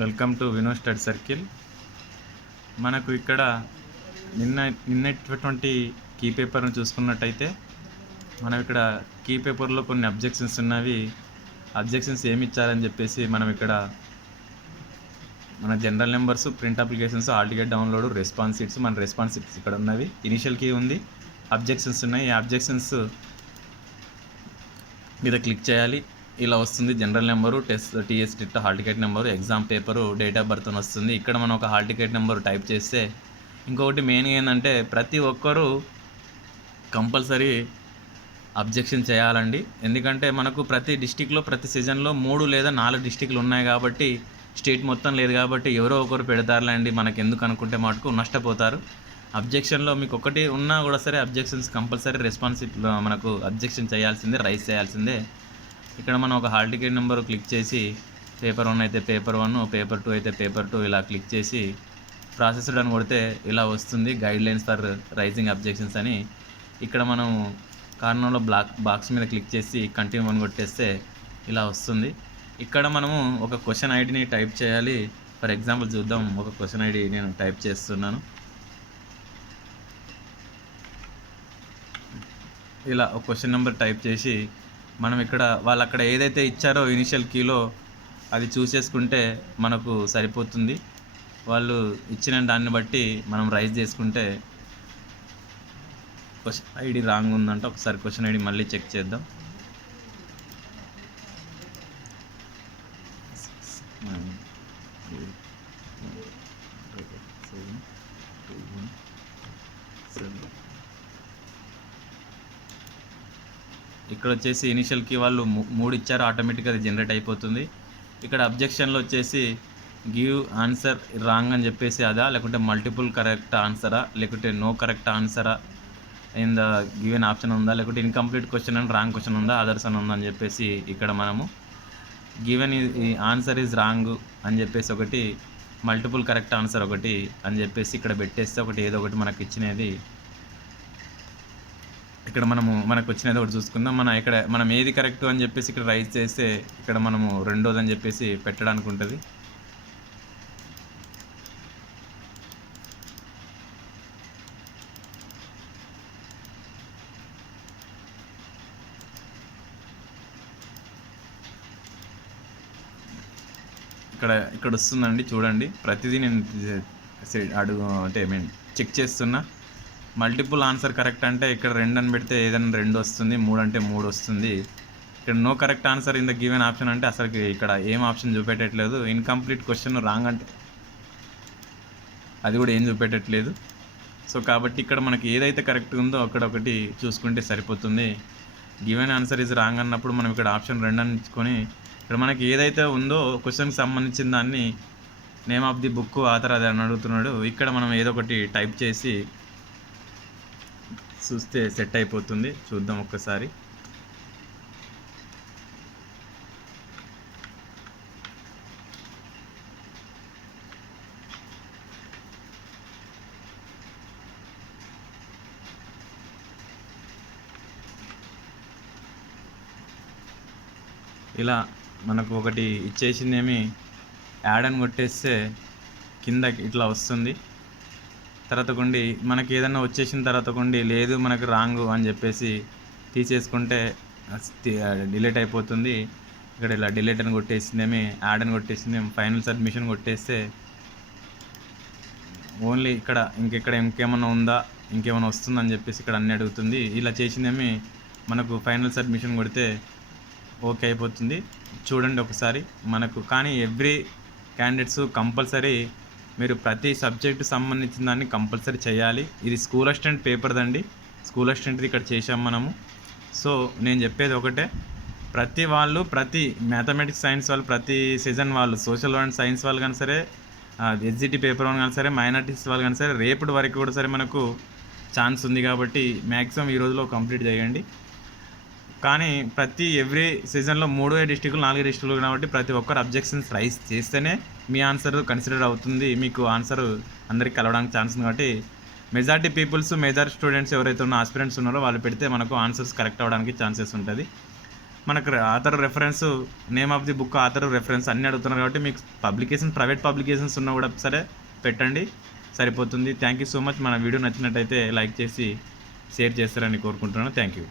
Welcome to వినో study circle. మనకు ఇక్కడ నిన్న నిన్నటువంటి కీ పేపర్ను చూసుకున్నట్టయితే మనం ఇక్కడ కీ పేపర్లో కొన్ని అబ్జెక్షన్స్ ఉన్నవి. అబ్జెక్షన్స్ ఏమి ఇచ్చారని చెప్పేసి మనం ఇక్కడ మన జనరల్ నెంబర్స్ ప్రింట్ అప్లికేషన్స్ ఆల్టిగేట్ డౌన్లోడ్ రెస్పాన్స్ షీట్స్ మన రెస్పాన్స్ షీట్స్ ఇక్కడ ఉన్నవి. ఇనిషియల్ కీ ఉంది అబ్జెక్షన్స్ ఉన్నాయి. ఈ అబ్జెక్షన్స్ మీద క్లిక్ చేయాలి. ఇలా వస్తుంది general number test TS TET hall ticket number exam paper date of birth అని వస్తుంది. ఇక్కడ మనం ఒక హాల్ టికెట్ నెంబర్ టైప్ చేస్తే ఇంకొకటి మెయిన్ ఏంటంటే ప్రతి ఒక్కరూ కంపల్సరీ అబ్జెక్షన్ చేయాలండి. ఎందుకంటే మనకు ప్రతి డిస్టిక్లో ప్రతి సీజన్లో మూడు లేదా నాలుగు డిస్టిక్లు ఉన్నాయి కాబట్టి స్టేట్ మొత్తం లేదు కాబట్టి ఎవరో ఒకరు పెడతారులేండి. మనకు ఎందుకు అనుకుంటే మటుకు నష్టపోతారు. అబ్జెక్షన్లో మీకు ఒకటి ఉన్నా కూడా సరే అబ్జెక్షన్స్ కంపల్సరీ రెస్పాన్సిబ్ మనకు అబ్జెక్షన్ చేయాల్సిందే రైస్ చేయాల్సిందే. ఇక్కడ మనం ఒక హాల్ టికెట్ నెంబర్ క్లిక్ చేసి పేపర్ వన్ అయితే పేపర్ వన్ పేపర్ టూ అయితే పేపర్ టూ ఇలా క్లిక్ చేసి ప్రాసెస్డ్ అని కొడితే ఇలా వస్తుంది guidelines for raising objections అని. ఇక్కడ మనం కార్నర్లో బ్లాక్ బాక్స్ మీద క్లిక్ చేసి కంటిన్యూ అని కొట్టేస్తే ఇలా వస్తుంది. ఇక్కడ మనము ఒక క్వశ్చన్ ఐడిని టైప్ చేయాలి. ఫర్ ఎగ్జాంపుల్ చూద్దాం ఒక క్వశ్చన్ ఐడి నేను టైప్ చేస్తున్నాను. ఇలా ఒక క్వశ్చన్ నెంబర్ టైప్ చేసి మనం ఇక్కడ వాళ్ళు అక్కడ ఏదైతే ఇచ్చారో ఇనిషియల్ కీలో అది చూసేసుకుంటే మనకు సరిపోతుంది. వాళ్ళు ఇచ్చిన దాన్ని బట్టి మనం రైజ్ చేసుకుంటే క్వశ్చన్ ఐడి రాంగ్ ఉందంటే. ఒకసారి క్వశ్చన్ ఐడి మళ్ళీ చెక్ చేద్దాం. ఇక్కడ వచ్చేసి ఇనిషియల్కి వాళ్ళు మూ- మూడు ఇచ్చారు ఆటోమేటిక్గా అది జనరేట్ అయిపోతుంది. ఇక్కడ అబ్జెక్షన్లో వచ్చేసి గివ్ ఆన్సర్ రాంగ్ అని చెప్పేసి అదా లేకుంటే మల్టిపుల్ కరెక్ట్ ఆన్సరా లేకుంటే నో కరెక్ట్ ఆన్సరా ఇన్ ద గివెన్ ఆప్షన్ ఉందా లేకుంటే ఇన్కంప్లీట్ క్వశ్చన్ అని రాంగ్ క్వశ్చన్ ఉందా అదర్స్ అని ఉందా అని చెప్పేసి ఇక్కడ మనము గివెన్ ఈ ఆన్సర్ ఈజ్ రాంగ్ అని చెప్పేసి ఒకటి మల్టిపుల్ కరెక్ట్ ఆన్సర్ ఒకటి అని చెప్పేసి ఇక్కడ పెట్టేస్తే ఒకటి ఏదో ఒకటి మనకి ఇచ్చినది ఇక్కడ మనము మనకు వచ్చినది ఒకటి చూసుకుందాం. మన ఇక్కడ మనం ఏది కరెక్ట్ అని చెప్పేసి ఇక్కడ రైజ్ చేస్తే ఇక్కడ మనము రెండోది అని చెప్పేసి పెట్టడానికి ఉంటుంది. ఇక్కడ ఇక్కడ వస్తుందండి చూడండి. ప్రతిదీ నేను అడుగు అంటే మేము మీన్ చెక్ చేస్తున్నా. మల్టిపుల్ ఆన్సర్ కరెక్ట్ అంటే ఇక్కడ రెండు అని పెడితే ఏదైనా రెండు వస్తుంది మూడు అంటే మూడు వస్తుంది. ఇక్కడ no correct answer in the given option అంటే అసలు ఇక్కడ ఏం ఆప్షన్ చూపెట్టట్లేదు. ఇన్కంప్లీట్ క్వశ్చన్ రాంగ్ అంటే అది కూడా ఏం చూపెట్టట్లేదు. సో కాబట్టి ఇక్కడ మనకి ఏదైతే కరెక్ట్ ఉందో అక్కడ ఒకటి చూసుకుంటే సరిపోతుంది. గివెన్ ఆన్సర్ ఇస్ రాంగ్ అన్నప్పుడు మనం ఇక్కడ ఆప్షన్ రెండు అని ఇచ్చుకొని ఇక్కడ మనకి ఏదైతే ఉందో క్వశ్చన్కి సంబంధించిన దాన్ని name of the book author అది అని అడుగుతున్నాడు. ఇక్కడ మనం ఏదో ఒకటి టైప్ చేసి చూస్తే సెట్ అయిపోతుంది. చూద్దాం ఒక్కసారి. ఇలా మనకు ఒకటి ఇచ్చేసిందేమి? యాడ్ అని కొట్టేస్తే కింద ఇట్లా వస్తుంది. తర్వాత కొండి మనకి ఏదైనా వచ్చేసిన తర్వాత కొండి లేదు మనకు రాంగ్ అని చెప్పేసి తీసేసుకుంటే డిలీట్ అయిపోతుంది. ఇక్కడ ఇలా డిలీట్ అని కొట్టేసిందేమి యాడ్ అని కొట్టేసిందేమి ఫైనల్ సబ్మిషన్ కొట్టేస్తే ఓన్లీ ఇక్కడ ఇంకెక్కడ ఇంకేమన్నా ఉందా ఇంకేమైనా వస్తుందని చెప్పేసి ఇక్కడ అన్ని అడుగుతుంది. ఇలా చేసిందేమి మనకు ఫైనల్ సబ్మిషన్ కొడితే ఓకే అయిపోతుంది. చూడండి ఒకసారి మనకు కానీ ఎవ్రీ క్యాండిడేట్స్ కంపల్సరీ మీరు ప్రతి సబ్జెక్టు సంబంధించిన దాన్ని కంపల్సరీ చేయాలి. ఇది స్కూల్ అసిస్టెంట్ పేపర్దండి స్కూల్ అసిస్టెంట్ది ఇక్కడ చేసాం మనము. సో నేను చెప్పేది ఒకటే. ప్రతి వాళ్ళు ప్రతి మ్యాథమెటిక్స్ సైన్స్ వాళ్ళు ప్రతి సీజన్ వాళ్ళు సోషల్ అండ్ సైన్స్ వాళ్ళు కానీ సరే ఎస్జిటి పేపర్ వాళ్ళు కానీ సరే మైనార్టీస్ వాళ్ళు కానీ సరే రేపటి వరకు కూడా సరే మనకు ఛాన్స్ ఉంది కాబట్టి మ్యాక్సిమం ఈ రోజులో కంప్లీట్ చేయండి. కానీ ప్రతి ఎవ్రీ సీజన్లో మూడో డిస్టిక్లు నాలుగు డిస్టిక్లు కాబట్టి ప్రతి ఒక్కరు అబ్జెక్షన్స్ రైస్ చేస్తేనే మీ ఆన్సర్ కన్సిడర్ అవుతుంది. మీకు ఆన్సర్ అందరికి కలవడానికి ఛాన్స్ ఉంది కాబట్టి మెజారిటీ పీపుల్స్ మెజారిటీ స్టూడెంట్స్ ఎవరైతే ఉన్న ఆస్పిరెంట్స్ ఉన్నారో వాళ్ళు పెడితే మనకు ఆన్సర్స్ కరెక్ట్ అవ్వడానికి ఛాన్సెస్ ఉంటుంది. మనకు author reference name of the book author reference అన్నీ అడుగుతున్నారు కాబట్టి మీకు పబ్లికేషన్ ప్రైవేట్ పబ్లికేషన్స్ ఉన్నా కూడా సరే పెట్టండి. సరిపోతుంది. Thank you so much. మన వీడియో నచ్చినట్టయితే లైక్ చేసి షేర్ చేస్తారని కోరుకుంటున్నాను. Thank you.